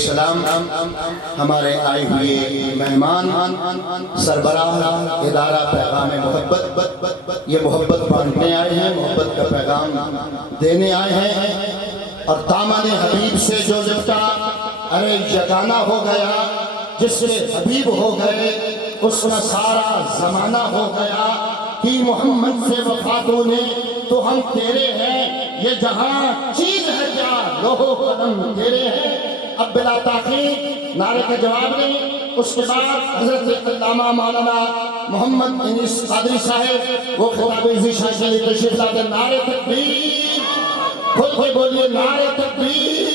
السلام، ہمارے آئے ہوئے مہمان، سربراہ ادارہ پیغام محبت، یہ محبت بانٹنے آئے ہیں، محبت کا پیغام دینے آئے ہیں، اور دامن حبیب سے جو لپٹا، ارے یگانہ ہو گیا، جس سے حبیب ہو گئے اس کا سارا زمانہ ہو گیا، کہ محمد سے وفاتوں نے تو ہم تیرے ہیں، یہ جہاں چیز ہے کیا لوہو قدم تیرے ہیں۔ اب بلا تاخیر نعرے کا جواب نہیں، اس کے بعد حضرت علامہ مولانا محمد انیس قادری صاحب وہ خطاب عزیزی کے لیے تشریف لاتے۔ نعرے تکبیر، کھل کے بولیے نعرے تکبیر،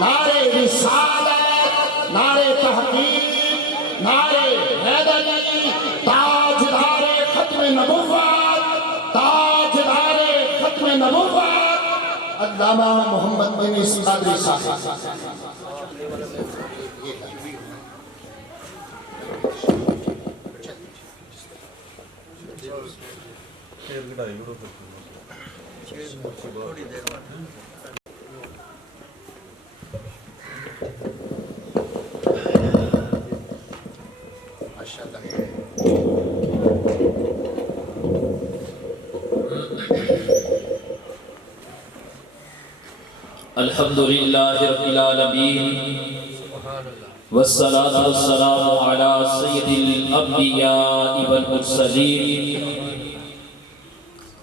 نعرے رسالت، نعرے تحقیق، نعرے حیدری، تاجدار ختم نبوت، تاجدار ختم نبوت علامہ محمد انیس قادری صاحب۔ الحمدللہ رب العالمین، والصلاة والسلام على سید الانبیاء والمرسلین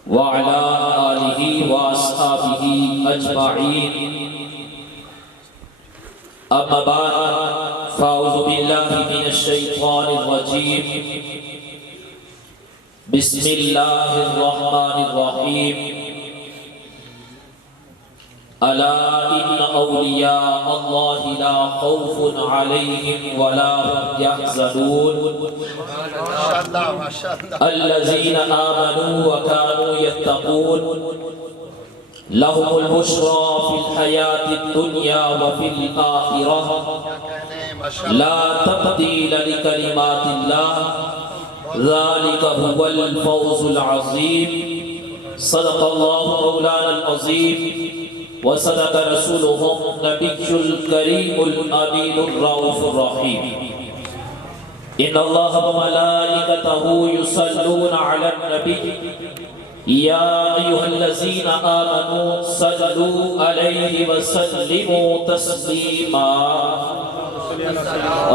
وعلى آلہ واصحابہ اجمعین، اما بعد فاعوذ باللہ من الشیطان الرجیم، بسم اللہ الرحمن الرحیم، الا ان اولیاء اللہ لا خوف علیہم ولا هم يحزنون الذین آمنوا وكانوا يتقون لهم البشرى في الحیاة الدنیا وفي الآخرة لا تبدیل لکلمات اللہ ذلك هو الفوز العظیم۔ صدق اللہ مولانا العظیم وصدق رسوله النبي الكريم الأمين الرؤوف الرحيم۔ إن الله وملائكته يصلون على النبي يا أيها الذين آمنوا صلوا عليه وسلموا تسليما۔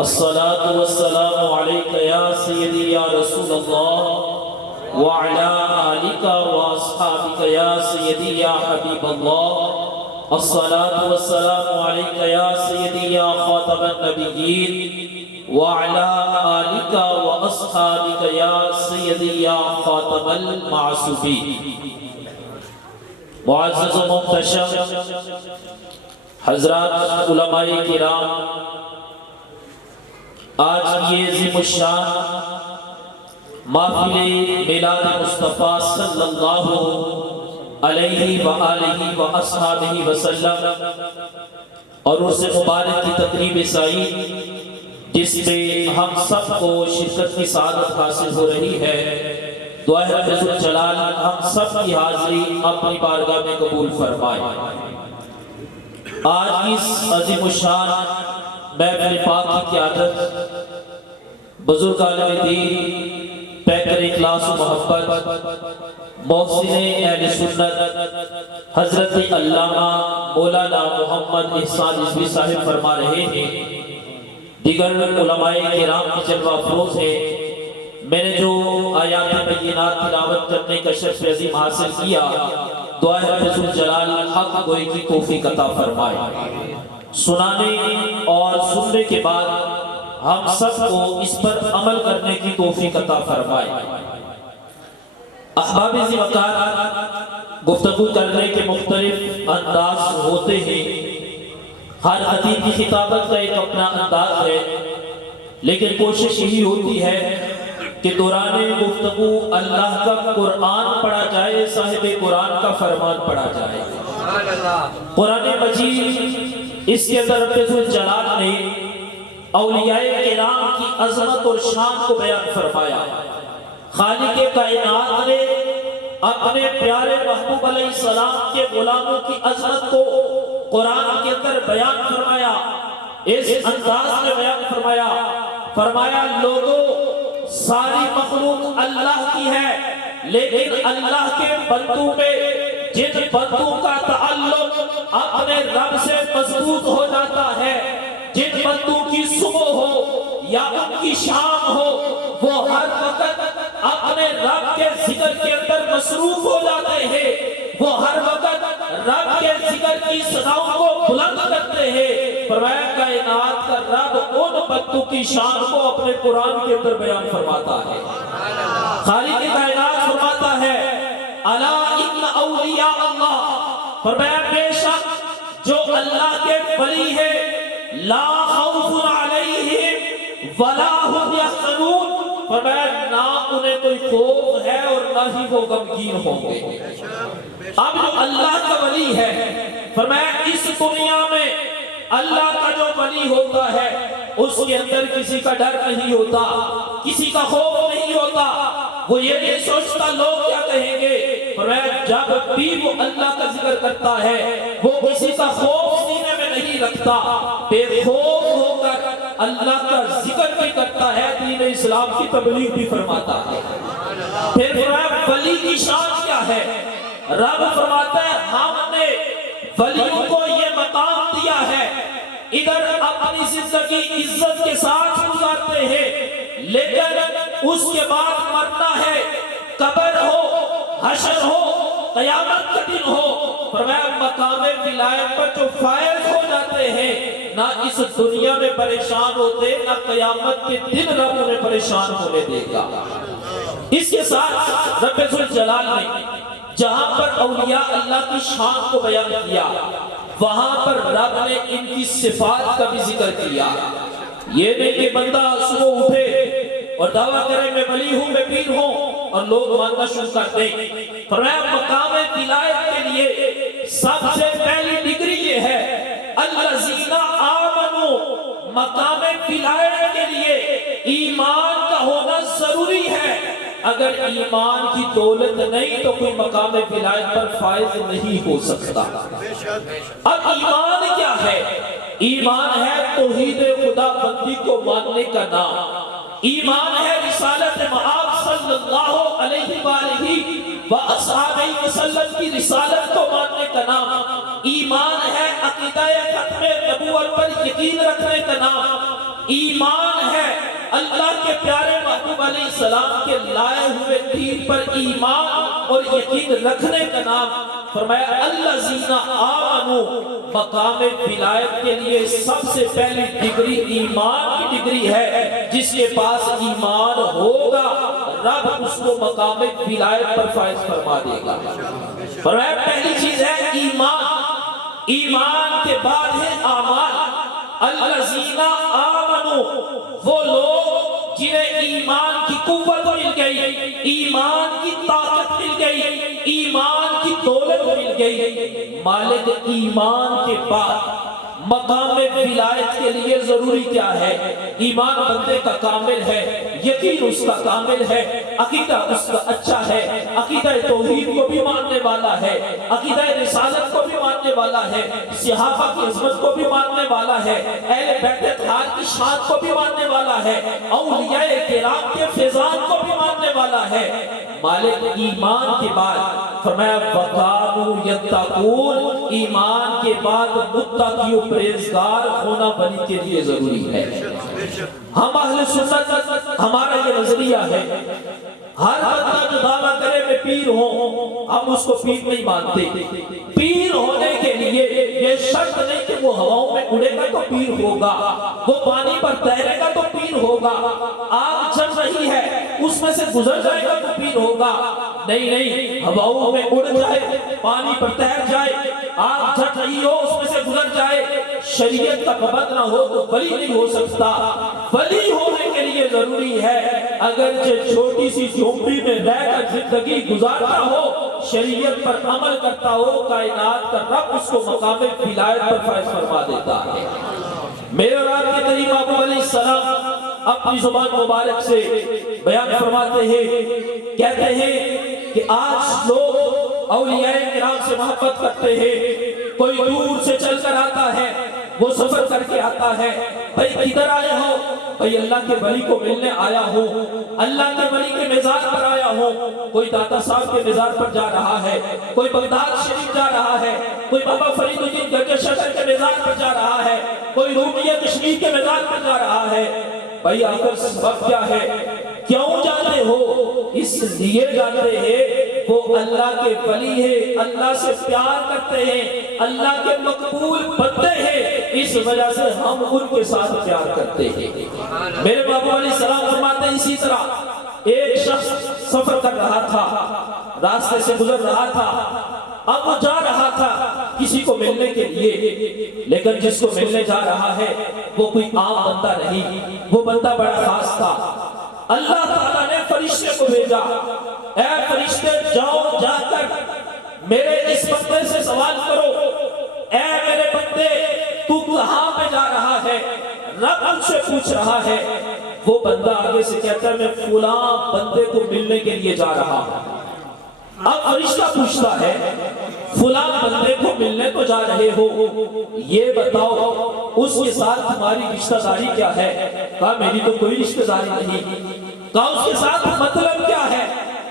الصلاة والسلام عليك يا سيدي يا رسول الله وعلى آلك وأصحابك يا سيدي يا حبيب الله۔ الصلاة والسلام عليك يا سيدي يا خاتم النبيين وعلى آلك وأصحابك يا سيدي يا خاتم المعصومين۔ معزز و محتشم حضرات علماء کرام، آج یہ عظیم الشان محفل میلاد مصطفیٰ صلی اللہ علیہ وآلہ وآصحابہ وسلم اور اس مبارک کی تقریب سعید جس میں ہم سب کو شرکت کی سعادت حاصل ہو رہی ہے، دعا ہے رب الجلال ہم سب کی حاضری اپنی بارگاہ میں قبول فرمائے۔ آج اس عظیم الشان محفل پاک کی قیادت بزرگ عالم دین، پیکر اخلاص و محبت، محسن اہل سنت حضرت علامہ مولانا محمد احسان رضوی صاحب فرما رہے ہیں، دیگر علماء کرام کی جلوہ افروز ہیں۔ میں نے جو آیات بینات تلاوت کرنے کا شرف عظیم حاصل کیا، دعا ہے رب الجلال حق گوئی کی توفیق عطا فرمائے۔ سنانے اور سننے کے بعد ہم سب کو اس پر عمل کرنے کی توفیق عطا فرمائے۔ احباب ذی وقار، گفتگو کرنے کے مختلف انداز ہوتے ہیں، ہر خطیب کی خطابت کا ایک اپنا انداز ہے، لیکن کوشش یہی ہوتی ہے کہ دوران گفتگو اللہ کا قرآن پڑھا جائے، صاحب قرآن کا فرمان پڑھا جائے۔ قرآن مجید اس کے اندر رب الجلال نے اولیاء کرام کی عظمت اور شان کو بیان فرمایا۔ خالق کائنات نے اپنے پیارے محبوب علیہ السلام کے غلاموں کی عظمت کو قرآن کے اندر بیان فرمایا۔ اس انداز میں بیان فرمایا، فرمایا لوگوں ساری مخلوق اللہ کی ہے، لیکن اللہ کے بندوں پہ جن بندوں کا تعلق اپنے رب سے مضبوط ہو جاتا ہے، جن بندوں کی صبح ہو یا ان کی شام ہو، وہ ہر وقت اپنے رب کے ذکر کے اندر مصروف ہو جاتے ہیں، وہ ہر وقت رب کے ذکر کی صداؤں کو بلند کرتے ہیں۔ فرمایا کائنات کا رب ان بندوں کی شان کو اپنے قرآن کے اندر بیان فرماتا ہے۔ خالق کائنات فرماتا ہے الا ان اولیاء اللہ، فرمایا بے شک جو اللہ کے ولی ہے لا خوف علیہم ولا هم یحزنون، فرمایا نہ انہیں کوئی خوف ہے اور نہ ہی وہ غمگین ہوں گے۔ اب جو اللہ کا ولی ہے، فرمایا اس دنیا میں اللہ کا جو ولی ہوتا ہے اس کے اندر کسی کا ڈر نہیں ہوتا، کسی کا خوف نہیں ہوتا، وہ یہ نہیں سوچتا لوگ کیا کہیں گے۔ فرمایا جب بھی وہ اللہ کا ذکر کرتا ہے وہ کسی کا خوف سینے میں نہیں رکھتا، بے خوف ہو کر اللہ کا ذکر بھی کرتا ہے، دین اسلام کی تبلیغ بھی فرماتا ہے۔ پھر فرمایا ولی کی شان کیا ہے؟ رب فرماتا ہے ہم نے ولیوں کو یہ مقام دیا ہے، ادھر اپنی زندگی عزت کے ساتھ گزارتے ہیں، لیکن اس کے بعد مرنا ہے، قبر ہو، حشر ہو، قیامت کا دن ہو، فرمایا مقام ولایت پر جو فائز ہو جاتے ہیں نہ اس دنیا میں پریشان ہوتے، نہ قیامت کے دن رب انہیں پریشان ہونے دے گا۔ اس کے ساتھ رب ذوالجلال نے جہاں پر اولیاء اللہ کی شان کو بیان کیا، وہاں پر رب نے ان کی صفات کا بھی ذکر کیا۔ یہ نہیں کہ بندہ صبح اٹھے اور دعویٰ کرے میں ولی ہوں، میں پیر ہوں اور لوگ ماننا شروع کر دیں۔ فرمایا مقام ولایت کے لیے سب سے پہلی ڈگری یہ ہے الذین آمنوا، مقام ولایت کے لیے ایمان کا ہونا ضروری ہے۔ اگر ایمان کی دولت نہیں تو کوئی مقام ولایت پر فائز نہیں ہو سکتا۔ اب ایمان کیا ہے؟ ایمان ہے توحید خدا بندی کو ماننے کا نام، ایمان ہے رسالت معاذ صلی اللہ علیہ وآلہ وآصحابہ وسلم کی رسالت کو ماننے کا نام، ایمان ہے عقیدہ ختم نبوت پر یقین رکھنے کا نام، ایمان ہے اللہ کے پیارے محبوب علیہ السلام کے لائے ہوئے دین پر ایمان اور یقین رکھنے کا نام۔ فرمایا الذین آمنوا، مقام ولایت کے لیے سب سے پہلی ڈگری ایمان کی ڈگری ہے، جس کے پاس ایمان ہوگا رب اس کو مقام ولایت پر فائز فرما دے گا۔ فرمایا پہلی چیز ہے ایمان، ایمان کے بعد ہے اعمال۔ الذین آمنوا، وہ لوگ جنہیں ایمان کی قوت مل گئی، ایمان کی طاقت مل گئی، ایمان کی دولت مل گئی۔ مالک ایمان کے بعد مقام ولایت کے لیے ضروری کیا ہے؟ ایمان بندے کا کامل ہے، یقین اس کا کامل ہے، عقیدہ اس کا اچھا ہے، عقیدہ توحید کو بھی ماننے والا ہے، عقیدہ رسالت کو بھی ماننے والا ہے، صحابہ کی عظمت کو بھی ماننے والا ہے، اہل بیت اطہار کی شان کو بھی ماننے والا ہے، اولیاء کرام کے فیضان کو بھی ماننے والا ہے۔ مالک ایمان کے بعد فرمایا وَقَانُوا يَتَّقُونَ، ایمان کے بعد متقی و پرہیزگار ہونا ولی کے لیے ضروری ہے۔ ہم اہل سنت، ہمارا یہ نظریہ ہے، ہر بندہ جو دعویٰ کرے میں پیر ہوں، ہم اس کو پیر نہیں مانتے۔ پیر ہونے کے لیے یہ شرط نہیں کہ وہ ہواؤں میں اڑے گا تو پیر ہوگا، وہ پانی پر تیرے گا تو پیر ہوگا، آگ جل رہی ہے اس میں سے گزر جائے گا تو پیر ہوگا۔ نہیں، ہواؤں میں اڑ جائے، پانی پر تیر جائے، آگ جل رہی ہو اس میں سے گزر جائے، شریعت کا پابند نہ ہو تو ولی نہیں ہو سکتا۔ ولی ہونے کے لیے ضروری ہے اگرچہ چھوٹی سی جھونپڑی میں رہ کر زندگی گزارتا ہو، شریعت پر عمل کرتا ہو، کائنات کا رب اس کو مقام ولایت پر فائز فرما دیتا ہے۔ میرے رات کے نبی محبوب علیہ السلام اپنی زبان مبارک سے بیان فرماتے ہیں، کہتے ہیں کہ آج لوگ اولیاء کرام سے محبت کرتے ہیں، کوئی دور سے چل کر آتا ہے، وہ سفر کر کے آتا ہے، بھائی کدھر آئے ہو؟ بھائی اللہ کے ولی کو ملنے آیا ہوں، اللہ کے ولی کے مزار پر آیا ہوں۔ کوئی داتا صاحب کے مزار پر جا رہا ہے، کوئی بغداد شریف جا رہا ہے، کوئی بابا فرید الدین گرج شکر کے مزار پر جا رہا ہے، کوئی رومیہ کشمیر کے مزار پر جا رہا ہے۔ بھائی آخر سبب کیا ہے؟ کیوں جاتے ہو؟ اس لیے جاتے ہیں وہ اللہ کے ولی ہے، اللہ سے پیار کرتے ہیں، اللہ کے مقبول بندے ہیں، اس وجہ سے ہم ان کے ساتھ پیار کرتے ہیں۔ میرے بابا علیہ السلام فرماتے ہیں اسی طرح ایک شخص سفر کر رہا تھا، راستے سے گزر رہا تھا، اب وہ جا رہا تھا کسی کو ملنے کے لیے، لیکن جس کو ملنے جا رہا ہے وہ کوئی عام بندہ نہیں، وہ بندہ بڑا خاص تھا۔ اللہ تعالیٰ نے فرشتے کو بھیجا، اے فرشتے جاؤ جا کر میرے اس بندے سے سوال کرو، اے میرے بندے تو کہاں پہ جا رہا ہے؟ رب ان سے پوچھ رہا ہے۔ وہ بندہ آگے سے کہتا ہے میں فلاں بندے کو ملنے کے لیے جا رہا ہوں۔ اب فرشتہ پوچھتا ہے فلاں بندے کو ملنے تو جا رہے ہو، یہ بتاؤ اس کے ساتھ تمہاری رشتہ داری کیا ہے؟ کہا میری تو کوئی رشتہ داری نہیں۔ کہا اس کے ساتھ مطلب کیا ہے؟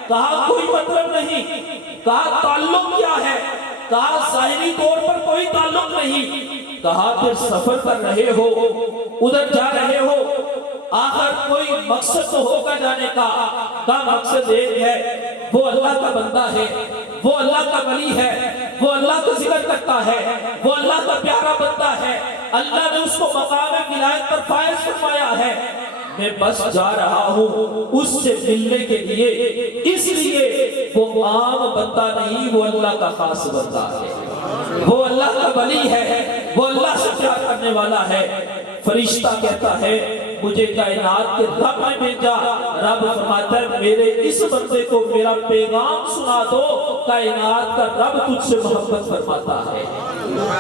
کہا کوئی مطلب نہیں۔ کہا تعلق کیا ہے؟ کہا ظاہری طور پر کوئی تعلق نہیں۔ کہا پھر سفر کر رہے ہو، ادھر جا رہے ہو، آخر کوئی مقصد تو ہوگا جانے کا؟ کہا مقصد ایک ہے، وہ اللہ کا بندہ ہے، وہ اللہ کا ولی ہے، وہ اللہ کا ذکر کرتا ہے، وہ اللہ کا پیارا بندہ ہے، اللہ نے اس کو مقام ولایت پر فائز فرمایا ہے، میں بس جا رہا ہوں اس سے ملنے کے لیے، اس لیے وہ عام بندہ نہیں، وہ اللہ کا خاص بندہ ہے، وہ اللہ کا ولی ہے، وہ اللہ سے پیار کرنے والا ہے۔ فرشتہ کہتا ہے مجھے کائنات کے رب نے بھیجا۔ رب فرماتا ہے میرے اس بندے کو میرا پیغام سنا دو، کائنات کا رب تجھ سے محبت فرماتا ہے۔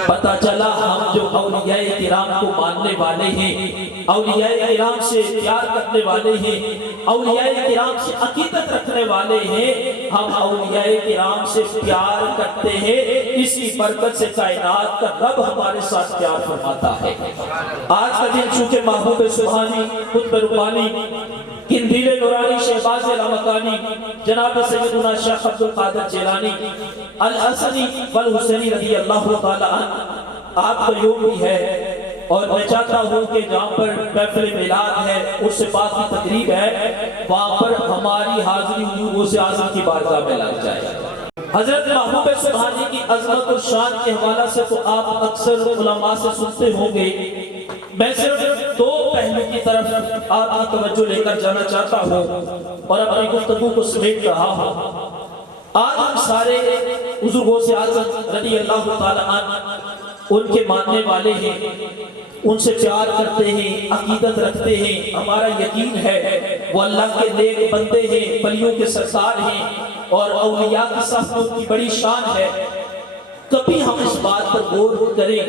پتہ چلا ہم جو اولیاء کرام کو ماننے والے ہیں، اولیاء کرام سے پیار کرنے والے ہیں، اولیاء کرام سے عقیدت رکھنے والے ہیں، ہم اولیاء کرام سے پیار کرتے ہیں، اس کی برکت سے کائنات کا رب ہمارے ساتھ پیار فرماتا ہے۔ آج کا دن چونکہ محبوب سبحانی، قطب ربانی، قندیل نورانی، شہباز لامکانی، جناب سیدنا شیخ عبد القادر جیلانی الحسنی والحسینی رضی اللہ تعالیٰ عنہ آپ کا یوم بھی ہے، اور میں چاہتا ہوں کہ جہاں پر محفل میلاد ہے، اس سے بات کی تقریب ہے، وہاں پر ہماری حاضری حضور غوث اعظم کی بارگاہ میں لگ جائے۔ حضرت محبوب سبحانی کی عظمت اور شان کے حوالہ سے تو آپ اکثر علماء سے سنتے ہوں گے، میں صرف دو پہلو کی طرف آپ کی توجہ لے کر جانا چاہتا ہوں اور اپنی گفتگو کو سمیٹ رہا ہوں۔ آج ہم سارے حضور غوث اعظم رضی اللہ تعالیٰ عنہ ان کے ماننے والے ہیں، ان سے پیار کرتے ہیں، عقیدت رکھتے ہیں، ہمارا یقین ہے وہ اللہ کے نیک بندے ہیں، ولیوں کے سردار ہیں، اور اولیاء کی صف میں ان کی بڑی شان ہے۔ کبھی ہم اس بات پر غور کریں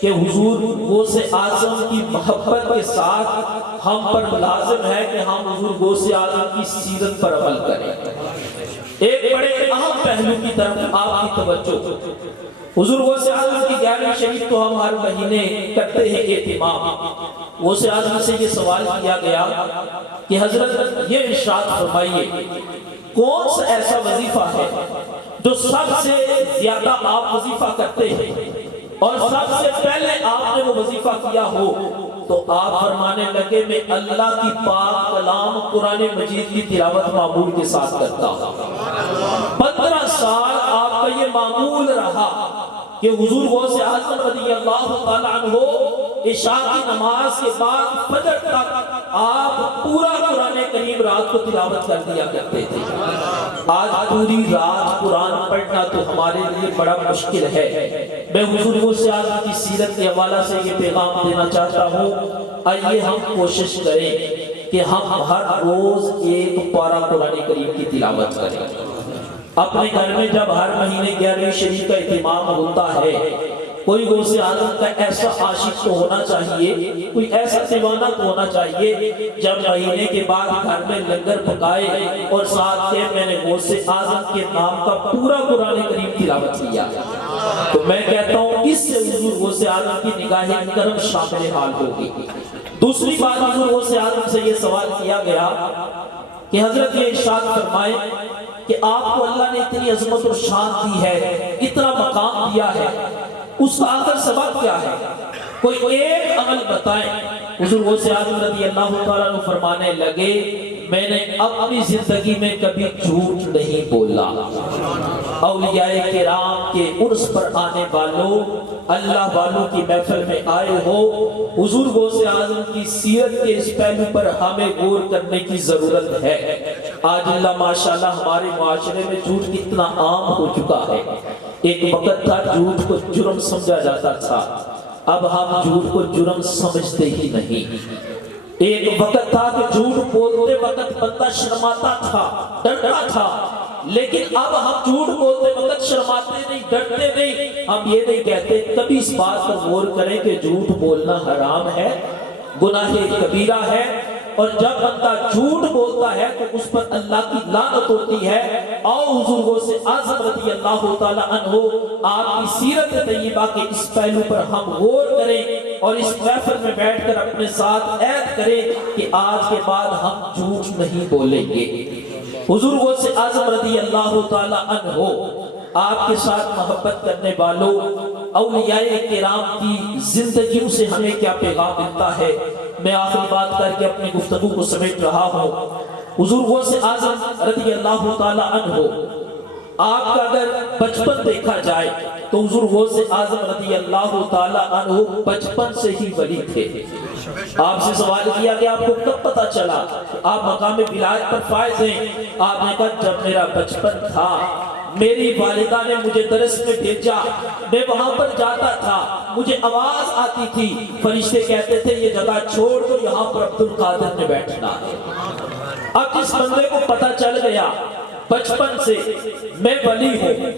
کہ حضور غوث اعظم کی محبت کے ساتھ ہم پر لازم ہے کہ ہم حضور غوث اعظم کی سیرت پر عمل کریں۔ ایک بڑے اہم پہلو کی طرف آپ کی توجہ، حضور غوث اعظم کی 11ویں شریف تو ہم ہر مہینے کرتے ہیں اہتمام۔ غوث اعظم سے یہ سوال کیا گیا کہ حضرت یہ ارشاد فرمائیے کون سا ایسا وظیفہ ہے جو سب سے زیادہ آپ وظیفہ کرتے ہیں اور سب سے پہلے آپ نے وہ وظیفہ کیا ہو؟ تو آپ فرمانے لگے میں اللہ کی پاک کلام قرآن مجید کی تلاوت معمول کے ساتھ کرتا ہوں۔ 15 سال آپ کا یہ معمول رہا کہ حضور غوث اعظم رضی اللہ تعالیٰ عنہ عشاء کی نماز کے بعد فجر تک آپ پورا قرآن کریم رات کو تلاوت کر دیا کرتے تھے۔ آج پوری رات قرآن پڑھنا تو ہمارے لیے بڑا مشکل ہے۔ میں حضور غوث اعظم کی سیرت کے حوالہ سے یہ پیغام دینا چاہتا ہوں، آئیے ہم کوشش کریں کہ ہم ہر روز ایک پارہ قرآن کریم کی تلاوت کریں۔ اپنے گھر میں جب ہر مہینے 11ویں شریف کا اہتمام ہوتا ہے، کوئی غوث اعظم کا ایسا عاشق تو ہونا چاہیے، کوئی ایسا دیوانہ تو ہونا چاہیے جب مہینے کے بعد گھر میں لنگر پکائے اور ساتھ کے میں نے غوث اعظم کے نام کا پورا قرآن کریم تلاوت کیا۔ تو میں کہتا ہوں اس سے حضور غوث اعظم کی نگاہ کرم شامل حال ہوگی۔ دوسری بات حضور غوث اعظم سے یہ سوال کیا گیا کہ حضرت یہ ارشاد فرمائے کہ آپ کو اللہ نے اتنی عظمت اور شان دی ہے، اتنا مقام دیا ہے، اس کا آخر سبب کیا ہے؟ کوئی ایک عمل بتائیں۔ حضور غوث اعظم رضی اللہ تعالیٰ عنہ فرمانے لگے میں نے اپنی زندگی میں کبھی جھوٹ نہیں بولا۔ اولیاء کرام کے عرس پر آنے والوں، اللہ والوں کی محفل میں آئے ہو، حضور غوث اعظم کی سیرت کے اس پہلو پر ہمیں غور کرنے کی ضرورت ہے۔ آج اللہ ماشاءاللہ ہمارے معاشرے میں جھوٹ کتنا عام ہو چکا ہے۔ ایک وقت تھا جھوٹ کو جرم سمجھا جاتا تھا، اب ہم جھوٹ کو جرم سمجھتے ہی نہیں۔ ایک وقت تھا کہ جھوٹ بولتے وقت بندہ شرماتا تھا، ڈرتا تھا، لیکن اب ہم جھوٹ بولتے وقت شرماتے نہیں، ڈرتے نہیں۔ ہم یہ نہیں کہتے کبھی اس بات پر غور کریں کہ جھوٹ بولنا حرام ہے، گناہ کبیرہ ہے، اور جب بندہ جھوٹ بولتا ہے تو اس پر اللہ کی لعنت ہوتی ہے۔ آؤ حضور غوث اعظم رضی اللہ تعالیٰ عنہ آپ کی سیرت طیبہ کے اس پہلو پر ہم غور کریں اور اس محفل میں بیٹھ کر اپنے ساتھ عہد کریں کہ آج کے بعد ہم جھوٹ نہیں بولیں گے۔ حضور غوث اعظم رضی اللہ تعالیٰ عنہ آپ کے ساتھ محبت کرنے والوں، اولیاء کرام کی زندگیوں سے ہمیں کیا پیغام ملتا ہے؟ میں آخری بات کر کے اپنی گفتگو کو سمیٹ رہا ہوں۔ حضور غوث اعظم رضی اللہ تعالیٰ عنہ آپ کا اگر بچپن دیکھا جائے تو حضور غوث اعظم رضی اللہ تعالیٰ عنہ بچپن سے ہی ولی تھے۔ آپ سے سوال کیا کہ آپ کو کب پتا چلا کہ آپ مقام ولایت پر فائز ہیں؟ آپ نے کہا جب میرا بچپن تھا، میری والدہ نے مجھے درس میں بھیجا، میں وہاں پر جاتا تھا، مجھے آواز آتی تھی، فرشتے کہتے تھے یہ جگہ چھوڑ دو، یہاں پر عبد القادر نے بیٹھنا ہے۔ اب جس بندے کو پتا چل گیا بچپن سے میں ولی ہوں،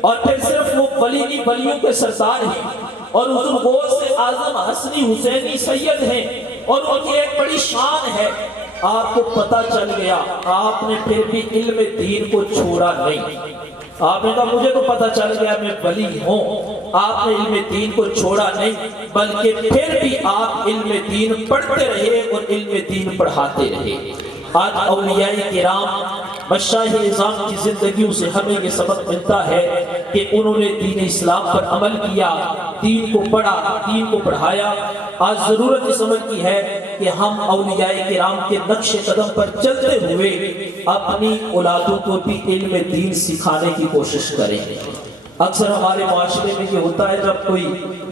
اور پھر صرف وہ ولی نہیں ولیوں کے سردار ہیں، اور حضور غوث اعظم حسنی حسینی سید ہیں، اور ان کی ایک بڑی شان ہے، آپ کو پتا چل گیا، آپ نے پھر بھی علم دین کو چھوڑا نہیں۔ آپ نے کہا مجھے تو پتا چل گیا میں ولی ہوں، آپ نے علم دین کو چھوڑا نہیں، بلکہ پھر بھی آپ علم دین پڑھتے رہے اور علم دین پڑھاتے رہے۔ آج اولیاء کرام مشائخ اعظام کی زندگیوں سے ہمیں یہ سبق ملتا ہے کہ انہوں نے دین اسلام پر عمل کیا، دین کو پڑھا، دین کو پڑھایا۔ آج ضرورت اس عمل کی ہے کہ ہم اولیاء کرام کے نقش قدم پر چلتے ہوئے اپنی اولادوں کو بھی علم دین سکھانے کی کوشش کریں۔ اکثر ہمارے معاشرے میں یہ ہوتا ہے جب کوئی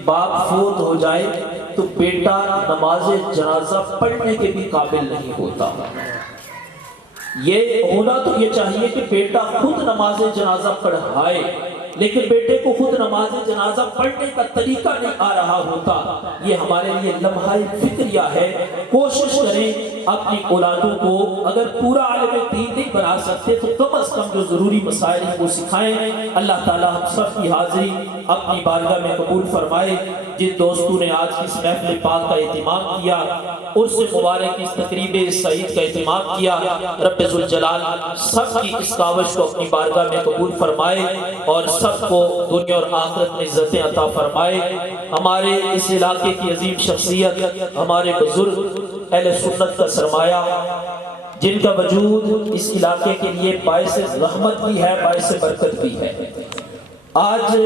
باپ فوت ہو جائے تو بیٹا نماز جنازہ پڑھنے کے بھی قابل نہیں ہوتا۔ یہ ہونا تو یہ چاہیے کہ بیٹا خود نماز جنازہ پڑھائے، لیکن بیٹے کو خود نماز جنازہ پڑھنے کا طریقہ نہیں آ رہا ہوتا۔ یہ ہمارے لیے لمحہ فکریہ ہے۔ کوشش کریں اپنی اولادوں کو اگر پورا عالم دین نہیں بنا سکتے تو کم از کم جو ضروری مسائل ہیں وہ سکھائیں۔ اللہ تعالی ہم سب کی حاضری اپنی بارگاہ میں قبول فرمائے۔ جن دوستوں نے آج کی اس محفل پاک کا اہتمام کیا، عرس مبارک کی اس تقریب سعید کا اہتمام کیا، رب ذوالجلال سب کی اس کاوش کو اپنی بارگاہ میں قبول فرمائے اور سب کو دنیا اور آخرت میں عزتیں عطا فرمائے۔ ہمارے اس علاقے کی عظیم شخصیت، ہمارے بزرگ اہل سنت کا سرمایہ، جن کا وجود اس علاقے کے لیے باعث رحمت بھی ہے، باعث برکت بھی ہے۔ آج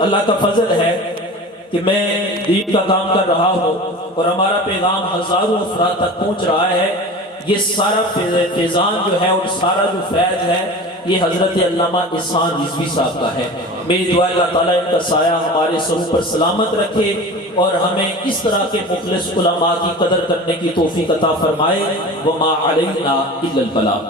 اللہ کا فضل ہے کہ میں دین کا کام کر رہا ہوں اور ہمارا پیغام ہزاروں افراد تک پہنچ رہا ہے۔ یہ سارا فیضان جو ہے اور سارا جو فیض ہے یہ حضرت علامہ احسان رضوی صاحب کا ہے۔ میری دعا اللہ تعالیٰ ان کا سایہ ہمارے سروں پر سلامت رکھے اور ہمیں اس طرح کے مخلص علماء کی قدر کرنے کی توفیق عطا فرمائے۔ وما علینا الا البلاغ۔